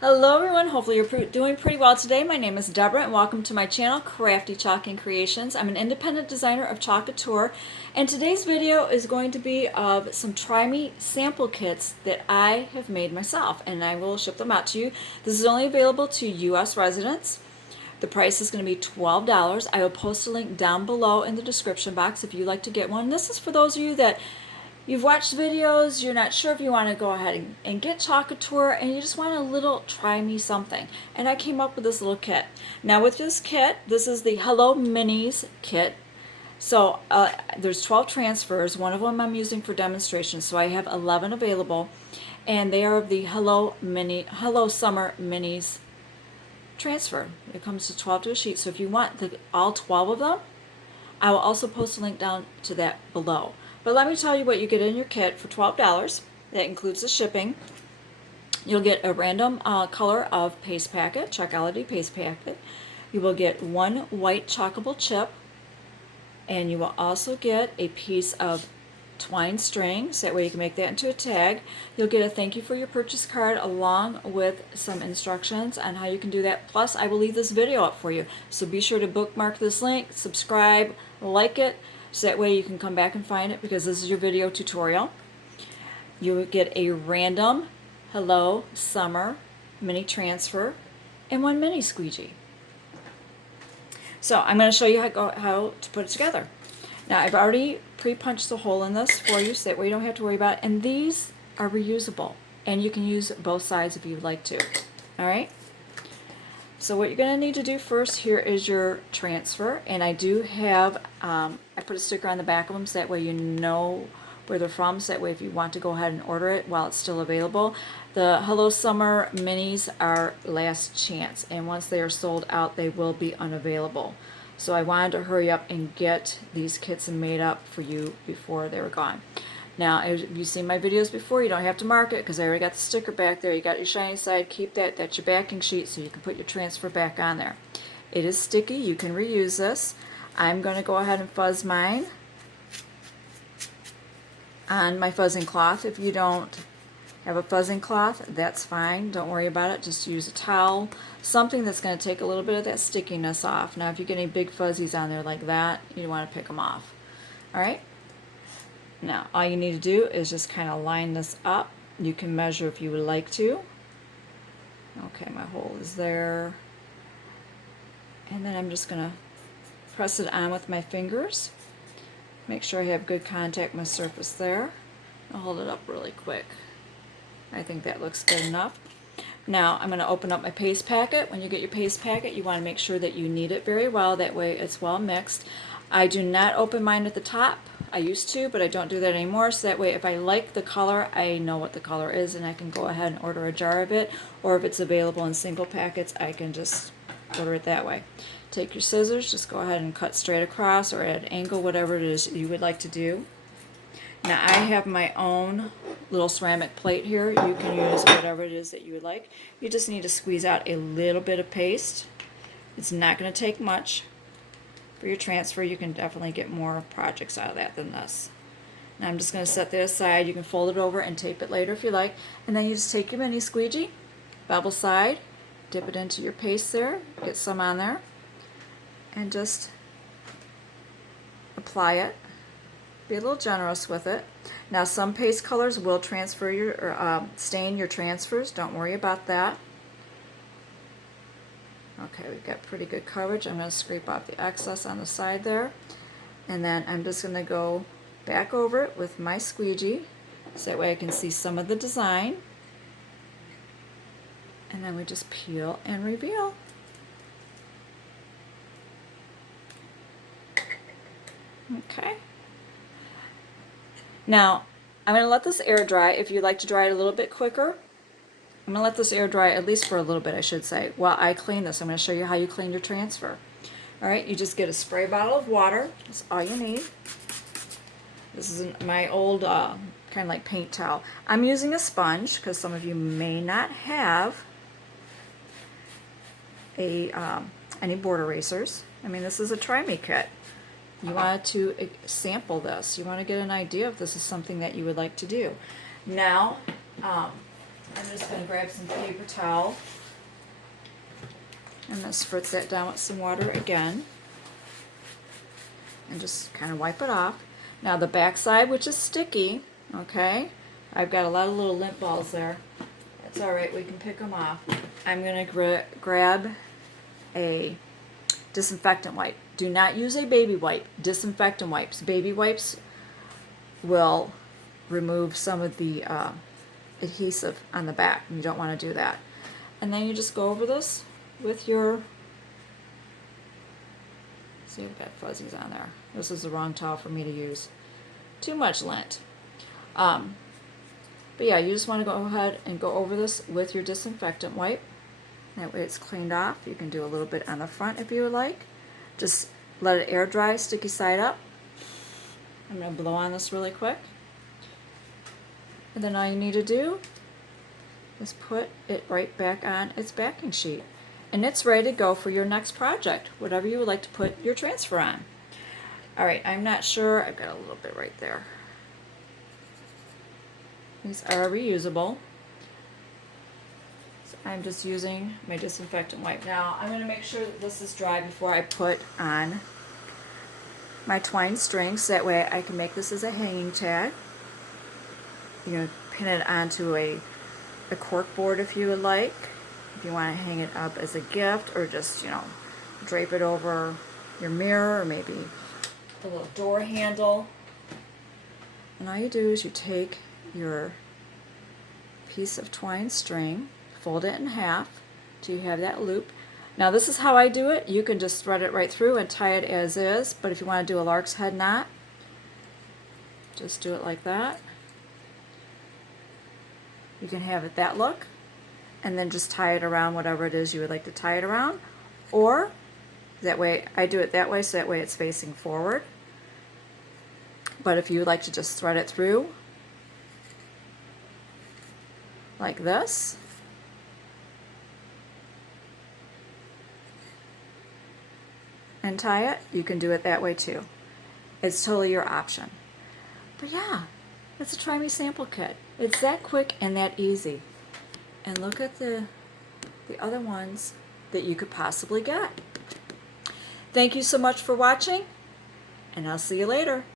Hello everyone, hopefully you're doing pretty well today. My name is Deborah and welcome to my channel, Crafty Chalking Creations. I'm an independent designer of Chalk Couture, and today's video is going to be of some Try Me sample kits that I have made myself, and I will ship them out to you. This is only available to US residents. The price is going to be $12. I will post a link down below in the description box if you'd like to get one. This is for those of you that you've watched videos, you're not sure if you want to go ahead and get Chalk Couture, and you just want a little try me something. And I came up with this little kit. Now with this kit, this is the Hello Minis kit. So there's 12 transfers. One of them I'm using for demonstration, so I have 11 available. And they are of the Hello Summer Minis transfer. It comes to 12 to a sheet, so if you want all 12 of them, I will also post a link down to that below. But let me tell you what you get in your kit for $12. That includes the shipping. You'll get a random color of paste packet, Chalkology paste packet. You will get one white Chalkable chip, and you will also get a piece of twine string, so that way you can make that into a tag. You'll get a thank you for your purchase card along with some instructions on how you can do that. Plus, I will leave this video up for you, so be sure to bookmark this link, subscribe, like it, so that way you can come back and find it, because this is your video tutorial. You will get a random Hello Summer mini transfer and one mini squeegee. So I'm going to show you how to put it together. Now I've already pre-punched the hole in this for you, so that way you don't have to worry about it. And these are reusable, and you can use both sides if you'd like to. Alright? So what you're going to need to do first here is your transfer, and I do have, I put a sticker on the back of them, so that way you know where they're from, so that way if you want to go ahead and order it while it's still available. The Hello Summer Minis are last chance, and once they are sold out, they will be unavailable. So I wanted to hurry up and get these kits made up for you before they were gone. Now, if you've seen my videos before, you don't have to mark it because I already got the sticker back there. You got your shiny side. Keep that. That's your backing sheet, so you can put your transfer back on there. It is sticky. You can reuse this. I'm going to go ahead and fuzz mine on my fuzzing cloth. If you don't have a fuzzing cloth, that's fine. Don't worry about it. Just use a towel, something that's going to take a little bit of that stickiness off. Now, if you get any big fuzzies on there like that, you want to pick them off. All right? Now, all you need to do is just kind of line this up. You can measure if you would like to. Okay, my hole is there. And then I'm just going to press it on with my fingers. Make sure I have good contact with my surface there. I'll hold it up really quick. I think that looks good enough. Now, I'm going to open up my paste packet. When you get your paste packet, you want to make sure that you knead it very well. That way it's well mixed. I do not open mine at the top. I used to, but I don't do that anymore, so that way if I like the color, I know what the color is, and I can go ahead and order a jar of it, or if it's available in single packets, I can just order it that way. Take your scissors, just go ahead and cut straight across or at an angle, whatever it is you would like to do. Now I have my own little ceramic plate here. You can use whatever it is that you would like. You just need to squeeze out a little bit of paste. It's not going to take much. For your transfer, you can definitely get more projects out of that than this. Now I'm just going to set that aside. You can fold it over and tape it later if you like. And then you just take your mini squeegee, bevel side, dip it into your paste there, get some on there, and just apply it. Be a little generous with it. Now some paste colors will transfer your stain your transfers. Don't worry about that. Okay, we've got pretty good coverage. I'm going to scrape off the excess on the side there. And then I'm just going to go back over it with my squeegee, so that way I can see some of the design. And then we just peel and reveal. Okay. Now, I'm going to let this air dry. If you'd like to dry it a little bit quicker, I'm going to let this air dry at least for a little bit, I should say. While I clean this, I'm going to show you how you clean your transfer. Alright, you just get a spray bottle of water. That's all you need. This is my old kind of like paint towel. I'm using a sponge because some of you may not have any board erasers. I mean, this is a Try Me kit. You want to sample this. You want to get an idea if this is something that you would like to do. Now, I'm just going to grab some paper towel. I'm going to spritz that down with some water again. And just kind of wipe it off. Now the back side, which is sticky, okay, I've got a lot of little lint balls there. That's alright, we can pick them off. I'm going to grab a disinfectant wipe. Do not use a baby wipe. Disinfectant wipes. Baby wipes will remove some of the adhesive on the back. You don't want to do that. And then you just go over this with your, see, I've got fuzzies on there. This is the wrong towel for me to use. Too much lint. But yeah, you just want to go ahead and go over this with your disinfectant wipe. That way it's cleaned off. You can do a little bit on the front if you would like. Just let it air dry, sticky side up. I'm going to blow on this really quick. And then all you need to do is put it right back on its backing sheet. And it's ready to go for your next project, whatever you would like to put your transfer on. Alright, I'm not sure. I've got a little bit right there. These are reusable. So I'm just using my disinfectant wipe. Now I'm going to make sure that this is dry before I put on my twine strings. That way I can make this as a hanging tag. You know, pin it onto a cork board if you would like. If you want to hang it up as a gift, or just, you know, drape it over your mirror, or maybe a little door handle. And all you do is you take your piece of twine string, fold it in half till you have that loop. Now this is how I do it. You can just thread it right through and tie it as is, but if you want to do a lark's head knot, just do it like that. You can have it that look, and then just tie it around whatever it is you would like to tie it around. Or that way, I do it that way, so that way it's facing forward. But if you would like to just thread it through like this, and tie it, you can do it that way too. It's totally your option. But yeah, it's a Try Me sample kit. It's that quick and that easy. And look at the other ones that you could possibly get. Thank you so much for watching, and I'll see you later.